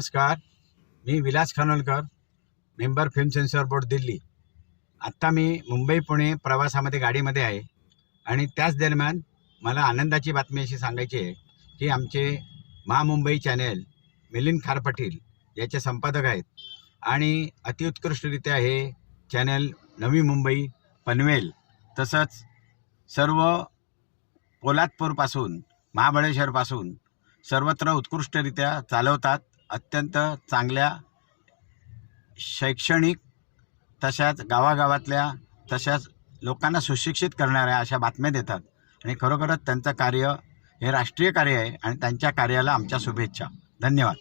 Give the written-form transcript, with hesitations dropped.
नमस्कार, मी Vilas Khanolkar, member film censor board Delhi. आत्ता मी मुंबई पुणे प्रवासामध्ये गाडीमध्ये आहे आणि त्याच दरम्यान मला आनंदाची बातमी अशी सांगायची आहे की आमचे महामुंबई चॅनेल मिलिंद खार पाटील याचे संपादक आहेत आणि अतिउत्कृष्टरित्या हे चॅनेल नवी मुंबई, पनवेल तसंच सर्व पोलादपूरपासून महाबळेश्वरपासून सर्वत्र उत्कृष्टरित्या चालवतात. अत्यंत चांगल्या शैक्षणिक तशाच गावागावातल्या तशाच लोकांना सुशिक्षित करणाऱ्या अशा बातम्या देतात आणि खरोखरच त्यांचं कार्य हे राष्ट्रीय कार्य आहे आणि त्यांच्या कार्याला आमच्या शुभेच्छा. धन्यवाद.